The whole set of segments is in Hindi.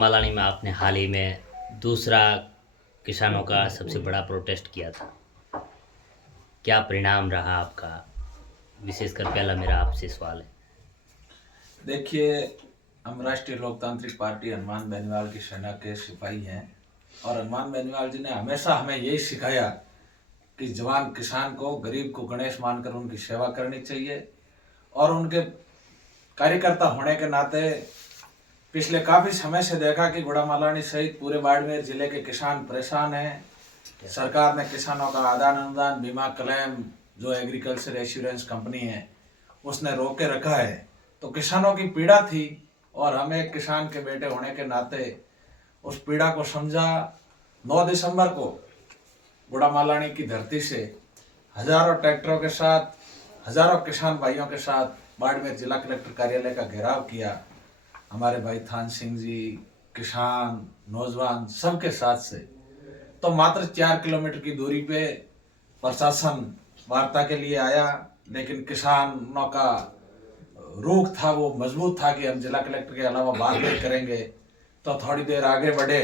मालानी में आपने हाल ही में दूसरा किसानों का सबसे बड़ा प्रोटेस्ट किया था। क्या परिणाम रहा आपका? विशेषकर पहला मेरा आपसे सवाल है। देखिए, हम राष्ट्रीय लोकतांत्रिक पार्टी हनुमान बेनीवाल की सेना के सिपाही हैं और हनुमान बेनीवाल जी ने हमेशा हमें यही सिखाया कि जवान किसान को, गरीब को गणेश मानकर उनकी सेवा करनी चाहिए। और उनके कार्यकर्ता होने के नाते पिछले काफी समय से देखा कि गुड़ामालानी सहित पूरे बाड़मेर जिले के किसान परेशान हैं। सरकार ने किसानों का आदान अनुदान, बीमा क्लेम जो एग्रीकल्चर एश्योरेंस कंपनी है उसने रोक के रखा है। तो किसानों की पीड़ा थी और हमें एक किसान के बेटे होने के नाते उस पीड़ा को समझा। 9 दिसंबर को गुड़ामालानी की धरती से हजारों ट्रैक्टरों के साथ, हजारों किसान भाइयों के साथ बाड़मेर जिला कलेक्टर कार्यालय का घेराव किया। हमारे भाई थान सिंह जी, किसान, नौजवान सबके साथ से। तो मात्र 4 किलोमीटर की दूरी पे प्रशासन वार्ता के लिए आया, लेकिन किसानों का रूख था, वो मजबूत था कि हम जिला कलेक्टर के अलावा बात नहीं करेंगे। तो थोड़ी देर आगे बढ़े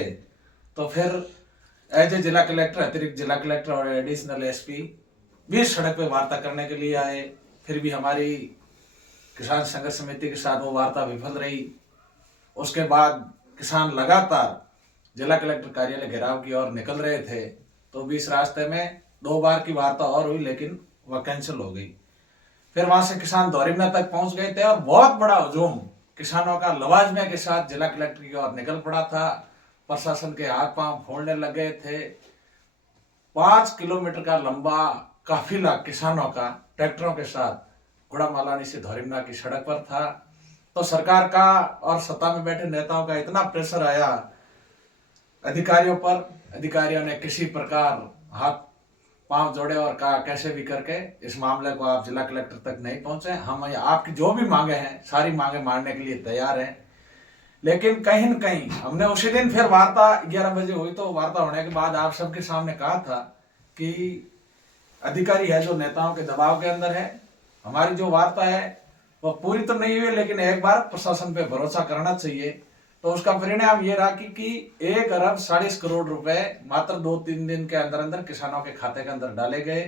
तो फिर एज ए जिला कलेक्टर, अतिरिक्त जिला कलेक्टर और एडिशनल एसपी भी सड़क पे वार्ता करने के लिए आए। फिर भी हमारी किसान संघर्ष समिति के साथ वो वार्ता विफल रही। उसके बाद किसान लगातार जिला कलेक्टर कार्यालय घेराव की ओर निकल रहे थे। तो बीच रास्ते में 2 बार की वार्ता और हुई, लेकिन वह कैंसिल हो गई। फिर वहां से किसान दौरिमना तक पहुंच गए थे और बहुत बड़ा हुजूम किसानों का लवाजमे के साथ जिला कलेक्टर की ओर निकल पड़ा था। प्रशासन के हाथ पांव फोड़ने लग गए थे। 5 किलोमीटर का लंबा काफिला किसानों का ट्रैक्टरों के साथ गुड़ामालानी से दौरिमना की सड़क पर था। तो सरकार का और सत्ता में बैठे नेताओं का इतना प्रेशर आया अधिकारियों पर, अधिकारियों ने किसी प्रकार हाथ पांव जोड़े और कहा कैसे भी करके इस मामले को आप जिला कलेक्टर तक नहीं पहुंचे, हम आपकी जो भी मांगे हैं सारी मांगे मानने के लिए तैयार हैं। लेकिन कहीं न कहीं हमने उसी दिन फिर वार्ता 11 बजे हुई। तो वार्ता होने के बाद आप सबके सामने कहा था कि अधिकारी है जो नेताओं के दबाव के अंदर है, हमारी जो वार्ता है वो पूरी तो नहीं हुई, लेकिन एक बार प्रशासन पे भरोसा करना चाहिए। तो उसका परिणाम ये रहा कि 1 अरब 40 करोड़ रुपए मात्र 2-3 दिन के अंदर अंदर किसानों के खाते के अंदर डाले गए।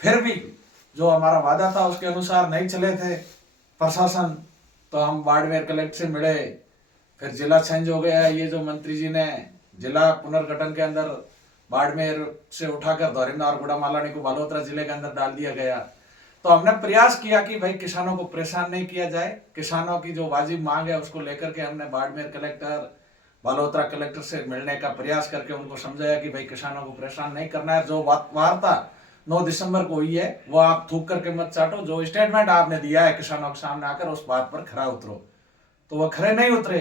फिर भी जो हमारा वादा था उसके अनुसार नहीं चले थे प्रशासन। तो हम बाड़मेर कलेक्टर से मिले, फिर जिला चेंज हो गया। ये जो मंत्री जी ने जिला पुनर्गठन के अंदर बाड़मेर से उठाकर दौरिमना और गुड़ामालानी को बालोतरा जिले के अंदर डाल दिया गया। तो हमने प्रयास किया कि भाई किसानों को परेशान नहीं किया जाए। किसानों की जो वाजिब मांग है उसको लेकर के हमने बाड़मेर कलेक्टर, बालोतरा कलेक्टर से मिलने का प्रयास करके उनको समझाया कि भाई किसानों को परेशान नहीं करना है। जो वार्ता 9 दिसंबर को हुई है वो आप थूक करके मत चाटो। जो स्टेटमेंट आपने दिया है किसानों के सामने आकर, उस बात पर खरा उतरो। तो वह खरे नहीं उतरे।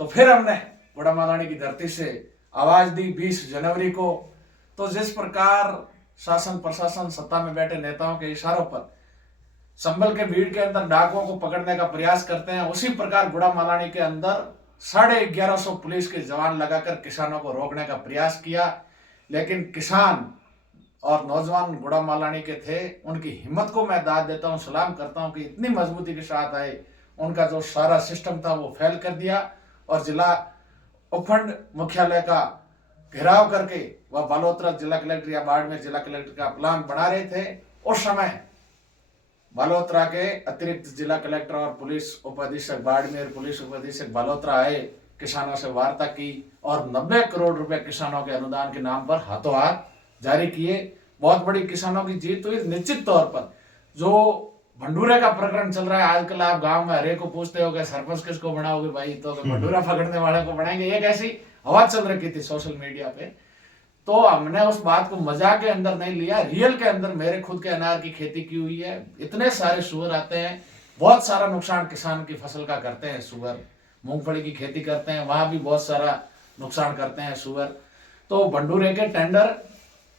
तो फिर हमने गुड़ामालानी की धरती से आवाज दी 20 जनवरी को। तो जिस प्रकार शासन प्रशासन सत्ता में बैठे नेताओं के इशारों पर संभल के भीड़ के अंदर डाकुओं को पकड़ने का प्रयास करते हैं, उसी प्रकार गुड़ामालानी के अंदर 1150 पुलिस के जवान लगाकर किसानों को रोकने का प्रयास किया। लेकिन किसान और नौजवान गुड़ामालानी के थे, उनकी हिम्मत को मैं दाद देता हूं, सलाम करता हूं कि इतनी मजबूती के साथ आए। उनका जो सारा सिस्टम था वो फेल कर दिया और जिला उपखंड मुख्यालय का घेराव करके वह बालोतरा जिला कलेक्टर या बाड़मेर जिला कलेक्टर का प्लान बना रहे थे। उस समय बालोतरा के अतिरिक्त जिला कलेक्टर और पुलिस उपाधीक्षक बाड़मेर, पुलिस उपाधीक्षक बालोतरा आए, किसानों से वार्ता की और 90 करोड़ रुपए किसानों के अनुदान के नाम पर हाथों हाथ जारी किए। बहुत बड़ी किसानों की जीत हुई। निश्चित तौर पर जो भंडूरे का प्रकरण चल रहा है आजकल, आप गांव में हरेक को पूछते हो कि सरपंच किसको बनाओगे भाई, तो भंडूरा पकड़ने वाले को बनाएंगे। एक ऐसी हवा चल रही थी सोशल मीडिया पे। तो हमने उस बात को मजाक के अंदर नहीं लिया, रियल के अंदर। मेरे खुद के अनार की खेती की हुई है, इतने सारे सुअर आते हैं, बहुत सारा नुकसान किसान की फसल का करते हैं सुअर। मूंगफली की खेती करते हैं, वहां भी बहुत सारा नुकसान करते हैं सुअर। तो भंडूरे के टेंडर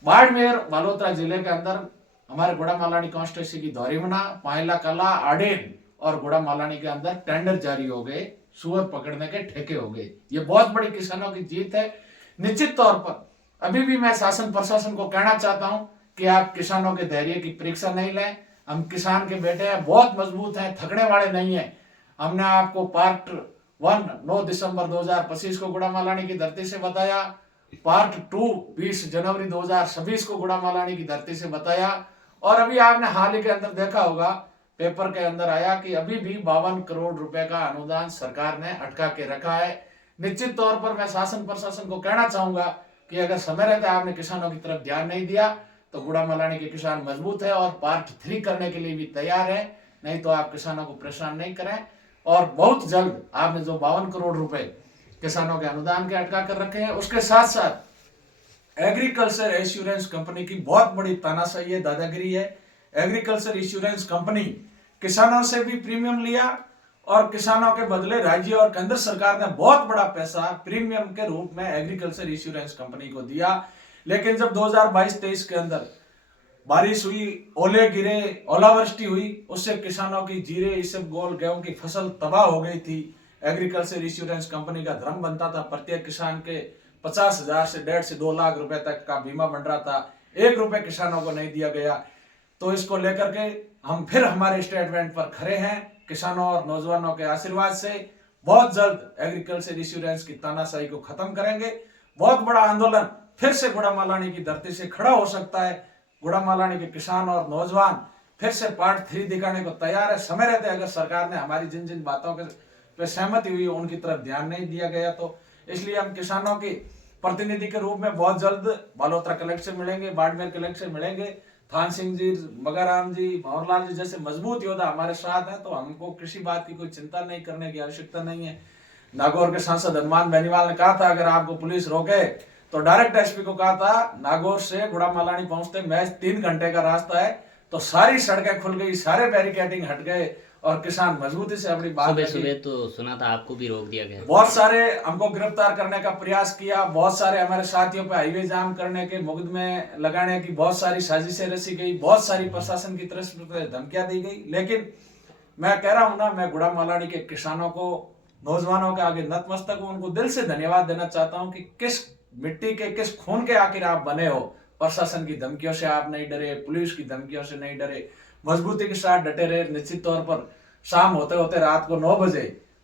बाड़मेर बालोतरा जिले के अंदर हमारे गुड़ामालानी कॉन्स्टिट्यूंसी की दौरिमना, पायला कला, आडेन और गुड़ामालानी के अंदर टेंडर जारी हो गए, सुअर पकड़ने के ठेके हो गए। ये बहुत बड़ी किसानों की जीत है। निश्चित तौर पर अभी भी मैं शासन प्रशासन को कहना चाहता हूं कि आप किसानों के धैर्य की परीक्षा नहीं लें। हम किसान के बेटे हैं, बहुत मजबूत हैं, थकने वाले नहीं हैं। हमने आपको पार्ट 1 9 दिसंबर 2025 को गुड़ामालानी की धरती से बताया, पार्ट 2 20 जनवरी 2026 को गुड़ामालानी की धरती से बताया। और अभी आपने हाल ही के अंदर देखा होगा, पेपर के अंदर आया कि अभी भी 52 करोड़ रुपए का अनुदान सरकार ने अटका के रखा है। निश्चित तौर पर मैं शासन प्रशासन को कहना चाहूंगा कि अगर समय रहते आपने किसानों की तरफ ध्यान नहीं दिया तो गुड़ामालानी के किसान मजबूत है और पार्ट 3 करने के लिए भी तैयार है, नहीं तो आप किसानों को परेशान नहीं करें। और बहुत जल्द आपने जो 52 करोड़ रुपए किसानों के अनुदान के अटका कर रखे हैं, उसके साथ साथ एग्रीकल्चर इंश्योरेंस कंपनी की बहुत बड़ी तानाशाही है, दादागिरी है। एग्रीकल्चर इंश्योरेंस कंपनी किसानों से भी प्रीमियम लिया और किसानों के बदले राज्य और केंद्र सरकार ने बहुत बड़ा पैसा प्रीमियम के रूप में एग्रीकल्चर इंश्योरेंस कंपनी को दिया। लेकिन जब 2022-23 के अंदर बारिश हुई, ओले गिरे, ओलावृष्टि हुई, उससे किसानों की जीरे, इसबगोल, गेहूं की फसल तबाह हो गई थी। एग्रीकल्चर इंश्योरेंस कंपनी का धर्म बनता था, प्रत्येक किसान के 50,000 से 1.5 से 2 लाख रुपए तक का बीमा बन रहा था, 1 रुपए किसानों को नहीं दिया गया। तो इसको लेकर के हम फिर हमारे स्टेटमेंट पर खड़े हैं। किसानों और नौजवानों के आशीर्वाद से बहुत जल्द एग्रीकल्चर इंश्योरेंस की तानाशाही को खत्म करेंगे। बहुत बड़ा आंदोलन फिर से गुड़ामालानी की धरती से खड़ा हो सकता है। गुड़ामालानी के किसान और नौजवान फिर से पार्ट 3 दिखाने को तैयार है। समय रहते अगर सरकार ने हमारी जिन जिन बातों के पे सहमति हुई उनकी तरफ ध्यान नहीं दिया गया तो इसलिए हम किसानों की प्रतिनिधि के रूप में बहुत जल्द बालोतरा कलेक्टर से मिलेंगे, बाड़मेर कलेक्टर से मिलेंगे। थान सिंह जी, मगाराम जी, भंवरलाल जी जैसे मजबूत योद्धा हमारे साथ हैं, तो हमको किसी बात की कोई चिंता नहीं करने की आवश्यकता नहीं है। नागौर के सांसद हनुमान बेनीवाल ने कहा था अगर आपको पुलिस रोके तो डायरेक्ट एसपी को कहा था नागौर से गुड़ामालानी पहुंचते महज 3 घंटे का रास्ता है, तो सारी सड़कें खुल गई, सारे बैरिकेडिंग हट गए और किसान मजबूती से अपनी बात सुबह सुबह तो सुना था आपको भी रोक दिया गया। बहुत सारे हमको गिरफ्तार करने का प्रयास किया, बहुत सारे हमारे साथियों पे हाईवे जाम करने के, मुकदमे लगाने की बहुत सारी साजिशें रची गई, बहुत सारी प्रशासन की तरफ से धमकियां दी गई। लेकिन मैं कह रहा हूं ना, मैं गुड़ामालानी के किसानों को, नौजवानों के आगे नतमस्तक हूं, उनको दिल से धन्यवाद देना चाहता हूं कि किस मिट्टी के, किस खून के आखिर आप बने हो। प्रशासन की धमकियों से आप नहीं डरे, पुलिस की धमकियों से नहीं डरे, मजबूती के साथ डटे रहे। निश्चित तौर पर शाम होते होते रात को 9 बजे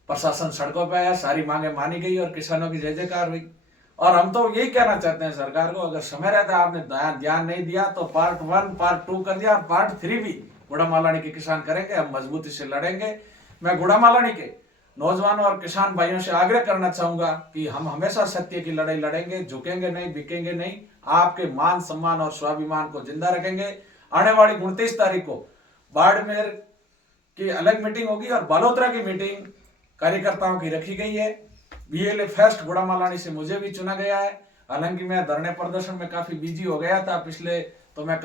प्रशासन सड़कों पर आया, सारी मांगे मानी गई और किसानों की जय जयकार हुई। और हम तो यही कहना चाहते हैं सरकार को, अगर समय रहता आपने ध्यान नहीं दिया तो पार्ट 1 पार्ट 2 कर दिया और पार्ट 3 भी गुड़ामालानी के किसान करेंगे। हम मजबूती से लड़ेंगे। मैं गुड़ामालानी के नौजवानों और किसान भाइयों से आग्रह करना चाहूंगा कि हम हमेशा सत्य की लड़ाई लड़ेंगे, झुकेंगे नहीं, बिकेंगे नहीं, आपके मान सम्मान और स्वाभिमान को जिंदा रखेंगे। आने वाली 29 तारीख को बाड़मेर की अलग मीटिंग होगी और बालोतरा की मीटिंग कार्यकर्ताओं की रखी गई है। बीएलए फेस्ट गुड़ामालानी से मुझे भी चुना गया है। हालांकि मैं धरने प्रदर्शन में काफी बिजी हो गया था पिछले, तो मैं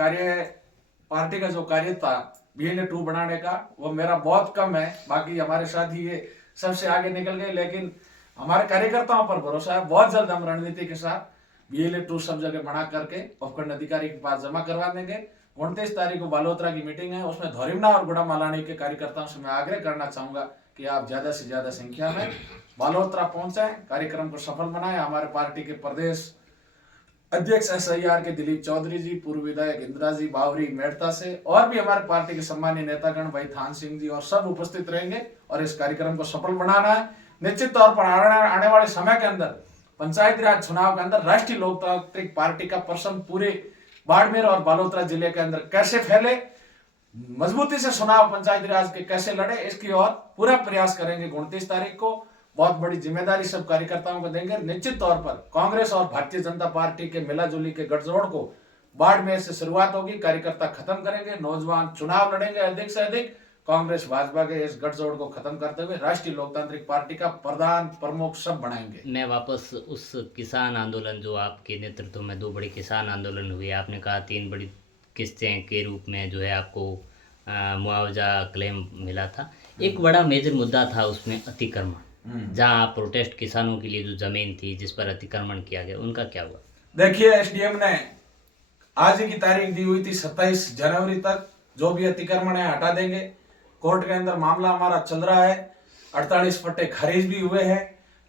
पार्टी का जो कार्य था बीएलए 2 बनाने का वो मेरा बहुत कम है। बाकी हमारे साथ ही ये सबसे आगे निकल गए, लेकिन हमारे कार्यकर्ताओं पर भरोसा है। बहुत जल्द हम रणनीति के साथ बीएलए 2 सब जगह बना करके उपखंड अधिकारी के पास जमा करवा देंगे। 29 तारीख को बालोतरा की मीटिंग है, उसमें धोरिमना और गुड़ामालानी के कार्यकर्ताओं से मैं आग्रह करना चाहूंगा कि आप ज्यादा से ज्यादा संख्या में बालोतरा पहुंचे, कार्यक्रम को सफल बनाएं। हमारे पार्टी के प्रदेश अध्यक्ष SIR के दिलीप चौधरी जी, पूर्व विधायक इंदिरा जी बावरी मेड़ता से, और भी हमारे पार्टी के सम्मानीय नेतागण भाई थान सिंह जी और सब उपस्थित रहेंगे और इस कार्यक्रम को सफल बनाना है। निश्चित तौर पर आने वाले समय के अंदर पंचायती राज चुनाव के अंदर राष्ट्रीय लोकतांत्रिक पार्टी का प्रश्न पूरे बाड़मेर और बालोतरा जिले के अंदर कैसे फैले, मजबूती से चुनाव पंचायती राज के कैसे लड़े, इसकी ओर पूरा प्रयास करेंगे। 29 तारीख को बहुत बड़ी जिम्मेदारी सब कार्यकर्ताओं को देंगे। निश्चित तौर पर कांग्रेस और भारतीय जनता पार्टी के मिलाजुली के गठजोड़ को बाड़मेर से शुरुआत होगी, कार्यकर्ता खत्म करेंगे, नौजवान चुनाव लड़ेंगे अधिक से अधिक। कांग्रेस भाजपा के इस गठजोड़ को खत्म करते हुए राष्ट्रीय लोकतांत्रिक पार्टी का प्रधान प्रमुख सब बनाएंगे। मैं वापस उस किसान आंदोलन, जो आपके नेतृत्व में 2 बड़े किसान आंदोलन हुए, आपने कहा 3 बड़ी किस्तें के रूप में जो है आपको मुआवजा क्लेम मिला था। एक बड़ा मेजर मुद्दा था उसमें अतिक्रमण, जहां आप प्रोटेस्ट किसानों के लिए जो जमीन थी जिस पर अतिक्रमण किया गया, उनका क्या हुआ? देखिए, SDM ने आज की तारीख दी हुई थी 27 जनवरी तक, जो भी अतिक्रमण है हटा देंगे। कोर्ट के अंदर मामला हमारा चल रहा है, 48 पट्टे खारिज भी हुए हैं।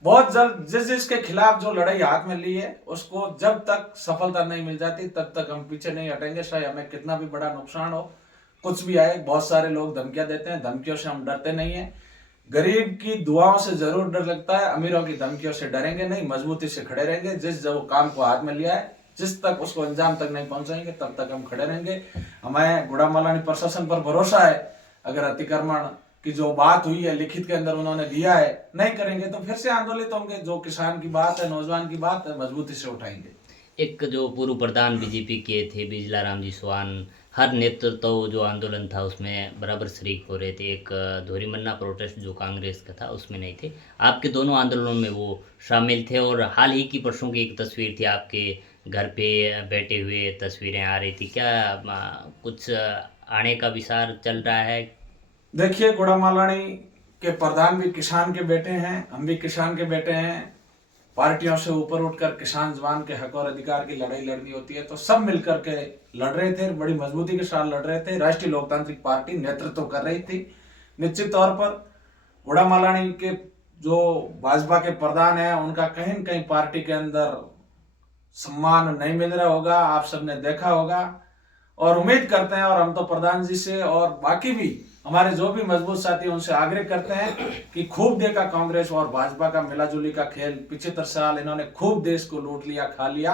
बहुत जल्द जिसके खिलाफ जो लड़ाई हाथ में ली है उसको जब तक सफलता नहीं मिल जाती तब तक हम पीछे नहीं हटेंगे, चाहे हमें कितना भी बड़ा नुकसान हो, कुछ भी आए। बहुत सारे लोग धमकियां देते हैं, धमकियों से हम डरते नहीं है। गरीब की दुआओं से जरूर डर लगता है, अमीरों की धमकियों से डरेंगे नहीं, मजबूती से खड़े रहेंगे। जिस जो काम को हाथ में लिया है, जिस तक उसको अंजाम तक नहीं पहुंचाएंगे तब तक हम खड़े रहेंगे। हमें गुड़ामालानी प्रशासन पर भरोसा है, अगर अतिक्रमण की जो बात हुई है लिखित के अंदर उन्होंने दिया है, नहीं करेंगे तो फिर से आंदोलित होंगे। जो किसान की बात है, नौजवान की बात है, मजबूती से उठाएंगे। एक जो पूर्व प्रधान बीजेपी के थे बिजला राम जी चौहान, हर नेतृत्व जो आंदोलन था उसमें बराबर शरीक हो रहे थे। एक धोरी मन्ना प्रोटेस्ट जो कांग्रेस का था उसमें नहीं थे, आपके दोनों आंदोलनों में वो शामिल थे। और हाल ही की परसों की एक तस्वीर थी आपके घर पे बैठे हुए, तस्वीरें आ रही थी। क्या कुछ आने का विचार चल रहा है? देखिए, गुड़ामालानी के प्रधान भी किसान के बेटे हैं, हम भी किसान के बेटे हैं। पार्टियों से ऊपर उठकर किसान जवान के हक और अधिकार की लड़ाई लड़नी होती है तो सब मिलकर के लड़ रहे थे, बड़ी मजबूती के साथ लड़ रहे थे। राष्ट्रीय लोकतांत्रिक पार्टी नेतृत्व कर रही थी। निश्चित तौर पर गुड़ामालानी के जो भाजपा के प्रधान है, उनका कहीं न कहीं पार्टी के अंदर सम्मान नहीं मिल रहा होगा, आप सबने देखा होगा। और उम्मीद करते हैं, और हम तो प्रधान जी से और बाकी भी हमारे जो भी मजबूत साथी उनसे आग्रह करते हैं कि खूब देखा कांग्रेस और भाजपा का मिलाजुली का खेल। 75 साल इन्होंने खूब देश को लूट लिया, खा लिया।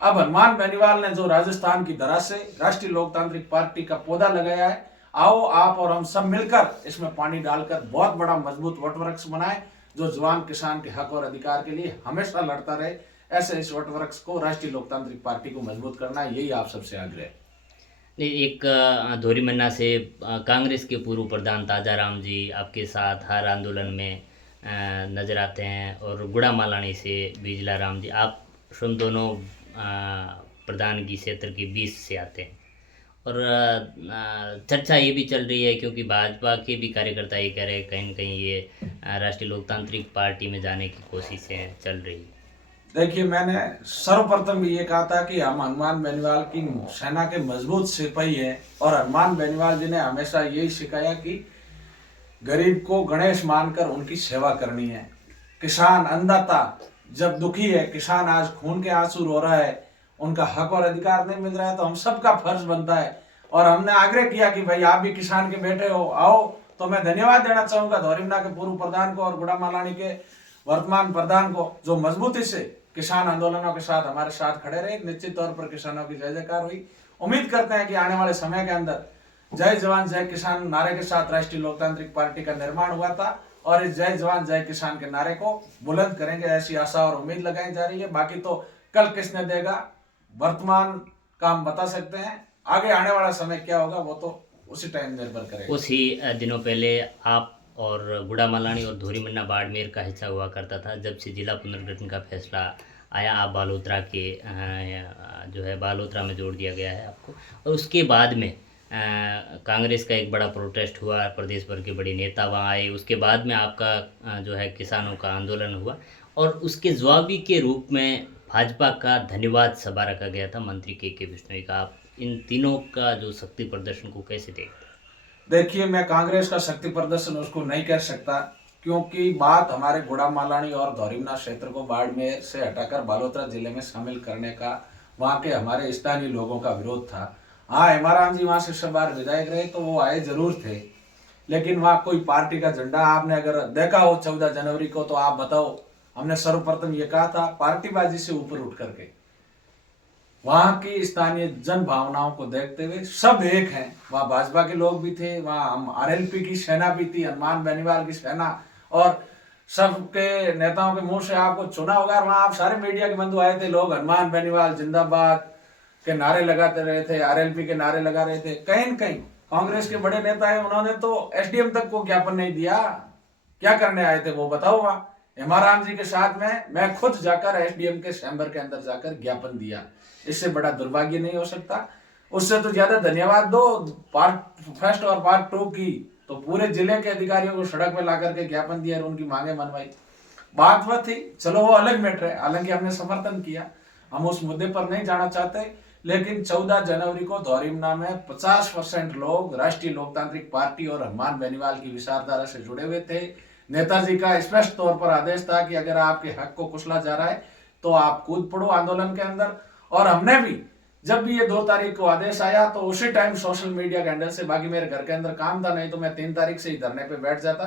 अब हनुमान बेनीवाल ने जो राजस्थान की धरा से राष्ट्रीय लोकतांत्रिक पार्टी का पौधा लगाया है, आओ आप और हम सब मिलकर इसमें पानी डालकर बहुत बड़ा मजबूत वटवृक्ष बनाए, जो जवान किसान के हक और अधिकार के लिए हमेशा लड़ता रहे। ऐसे इस वटवृक्ष को राष्ट्रीय लोकतांत्रिक पार्टी को मजबूत करना है, यही आप सबसे आग्रह है। नहीं, एक धोरी मन्ना से कांग्रेस के पूर्व प्रधान ताजा राम जी आपके साथ हर आंदोलन में नजर आते हैं, और गुड़ा मालानी से बिजला राम जी, आप स्वयं दोनों प्रधानगी क्षेत्र के बीच से आते हैं। और चर्चा ये भी चल रही है, क्योंकि भाजपा के भी कार्यकर्ता ये कह रहे हैं कहीं न कहीं ये राष्ट्रीय लोकतांत्रिक पार्टी में जाने की कोशिशें चल रही है। देखिए, मैंने सर्वप्रथम भी ये कहा था कि हम हनुमान बेनीवाल की सेना के मजबूत सिपाही हैं, और हनुमान बेनीवाल जी ने हमेशा यही सिखाया कि गरीब को गणेश मानकर उनकी सेवा करनी है। किसान अन्नदाता जब दुखी है, किसान आज खून के आंसू रो रहा है, उनका हक और अधिकार नहीं मिल रहा है, तो हम सबका फर्ज बनता है। और हमने आग्रह किया कि भाई आप भी किसान के बेटे हो, आओ। तो मैं धन्यवाद देना चाहूंगा धौरीमना के पूर्व प्रधान को और गुड़ामालानी के वर्तमान प्रधान को, जो मजबूती से किसान आंदोलनों के साथ हमारे साथ खड़े रहे। निश्चित तौर पर किसानों की जय जयकार हुई। उम्मीद करते हैं कि आने वाले समय के अंदर जय जवान जय किसान नारे के साथ राष्ट्रीय लोकतांत्रिक पार्टी का निर्माण हुआ था, और इस जय जवान जय किसान के नारे को बुलंद करेंगे, ऐसी आशा और उम्मीद लगाई जा रही है। बाकी तो कल किसने देगा, वर्तमान का हम बता सकते हैं, आगे आने वाला समय क्या होगा वो तो उसी टाइम निर्भर करेगा। कुछ ही दिनों पहले आप और गुड़ा मालानी और धोरी मन्ना बाड़मेर का हिस्सा हुआ करता था। जब से जिला पुनर्गठन का फैसला आया, आप बालोतरा के जो है बालोतरा में जोड़ दिया गया है आपको। और उसके बाद में कांग्रेस का एक बड़ा प्रोटेस्ट हुआ, प्रदेश भर के बड़े नेता वहाँ आए। उसके बाद में आपका जो है किसानों का आंदोलन हुआ, और उसके जवाबी के रूप में भाजपा का धन्यवाद सभा रखा गया था मंत्री के बिश्नोई का। आप इन तीनों का जो शक्ति प्रदर्शन को कैसे देखते हैं? देखिए, मैं कांग्रेस का शक्ति प्रदर्शन उसको नहीं कह सकता, क्योंकि बात हमारे गुड़ामालानी और धौरीमना क्षेत्र को बाड़मेर से हटाकर बालोतरा जिले में शामिल करने का वहाँ के हमारे स्थानीय लोगों का विरोध था। हाँ, हेमाराम जी वहाँ से सब बार विधायक रहे तो वो आए जरूर थे, लेकिन वहाँ कोई पार्टी का झंडा आपने अगर देखा हो 14 जनवरी को, तो आप बताओ। हमने सर्वप्रथम ये कहा था, पार्टीबाजी से ऊपर उठ करके वहां की स्थानीय जन भावनाओं को देखते हुए सब एक हैं। वहां भाजपा के लोग भी थे, वहां हम आरएलपी की सेना भी थी, हनुमान बेनीवाल की सेना, और सबके नेताओं के मुंह से आपको सुना होगा। वहां आप सारे मीडिया के बंधु आए थे, लोग हनुमान बेनीवाल जिंदाबाद के नारे लगाते रहे थे, आरएलपी के नारे लगा रहे थे। कहीं न कहीं कांग्रेस के बड़े नेता है, उन्होंने तो एसडीएम तक को ज्ञापन नहीं दिया। क्या करने आए थे वो बताओ। वहां हेमाराम जी के साथ में मैं खुद जाकर एसडीएम के चैम्बर के अंदर जाकर ज्ञापन दिया। इससे बड़ा दुर्भाग्य नहीं हो सकता। उससे तो ज्यादा धन्यवाद दो पार्ट फर्स्ट और पार्ट 2 की, तो पूरे जिले के अधिकारियों को सड़क पे ला करके ज्ञापन दिया और उनकी मांगे मनवाई। बात वह थी, चलो वो अलग मैटर है, हालांकि हमने समर्थन किया, हम उस मुद्दे पर नहीं जाना चाहते। लेकिन 14 जनवरी को धौरीमना में 50% लोग राष्ट्रीय लोकतांत्रिक पार्टी और हनुमान बेनीवाल की विचारधारा से जुड़े हुए थे। नेताजी का स्पष्ट तौर पर आदेश था कि अगर आपके हक को कुचला जा रहा है तो आप कूद पड़ो आंदोलन के अंदर। और हमने भी जब भी ये 2 तारीख को आदेश आया तो उसी टाइम सोशल मीडिया के हैंडल से, बाकी मेरे घर के अंदर काम था, नहीं तो मैं 3 तारीख से ही धरने पे बैठ जाता,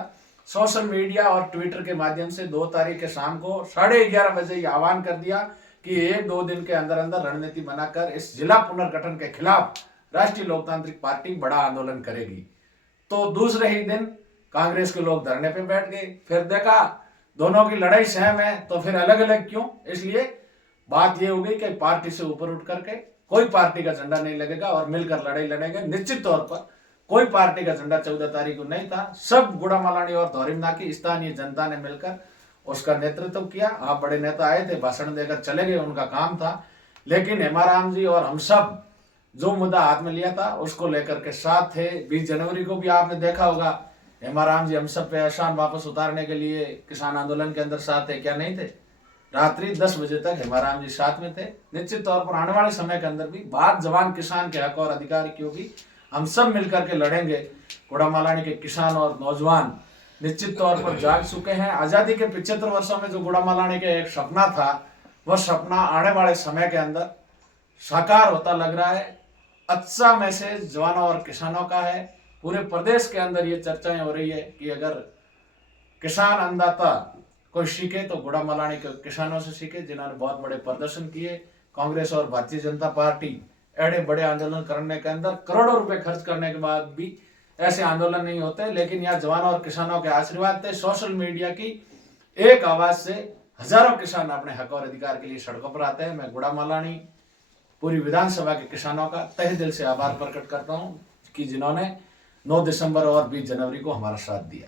सोशल मीडिया और ट्विटर के माध्यम से 2 तारीख के शाम को 11:30 बजे ये आह्वान कर दिया कि 1-2 दिन के अंदर अंदर रणनीति बनाकर इस जिला पुनर्गठन के खिलाफ राष्ट्रीय लोकतांत्रिक पार्टी बड़ा आंदोलन करेगी। तो दूसरे ही दिन कांग्रेस के लोग धरने पे बैठ गए। फिर देखा दोनों की लड़ाई सहम है तो फिर अलग अलग क्यों, इसलिए बात ये हो गई कि पार्टी से ऊपर उठ करके कोई पार्टी का झंडा नहीं लगेगा और मिलकर लड़ाई लड़ेंगे। निश्चित तौर पर कोई पार्टी का झंडा 14 तारीख को नहीं था, सब गुड़ामालानी और धौरिमदा की स्थानीय जनता ने मिलकर उसका नेतृत्व किया। आप बड़े नेता आए थे, भाषण देकर चले गए, उनका काम था, लेकिन हेमाराम जी और हम सब जो मुद्दा हाथ में लिया था उसको लेकर के साथ थे। 20 जनवरी को भी आपने देखा होगा हेमाराम जी हम सब पे एहसान वापस उतारने के लिए किसान आंदोलन के अंदर साथ थे, क्या नहीं थे? रात्रि 10 बजे तक हेमाराम जी साथ में थे। निश्चित तौर पर आने वाले समय के अंदर भी बात जवान किसान के हक और अधिकार की होगी, हम सब मिलकर के लड़ेंगे। गुड़ामालानी के किसान और नौजवान निश्चित तौर पर जाग चुके हैं। आजादी के 75 वर्षों में जो गुड़ामालानी के एक सपना था, वह सपना आने वाले समय के अंदर साकार होता लग रहा है। अच्छा मैसेज जवानों और किसानों का है। पूरे प्रदेश के अंदर ये चर्चाएं हो रही है कि अगर किसान अन्नदाता कोई सीखे तो गुड़ामालानी के किसानों से सीखे, जिन्होंने बहुत बड़े प्रदर्शन किए। कांग्रेस और भारतीय जनता पार्टी ऐसे बड़े आंदोलन करने के अंदर करोड़ों रुपए खर्च करने के बाद भी ऐसे आंदोलन नहीं होते, लेकिन यहाँ जवानों और किसानों के आशीर्वाद थे। सोशल मीडिया की एक आवाज से हजारों किसान अपने हक और अधिकार के लिए सड़कों पर आते हैं। मैं गुड़ामालानी पूरी विधानसभा के किसानों का तहे दिल से आभार प्रकट करता हूँ कि जिन्होंने 9 दिसंबर और 20 जनवरी को हमारा साथ दिया।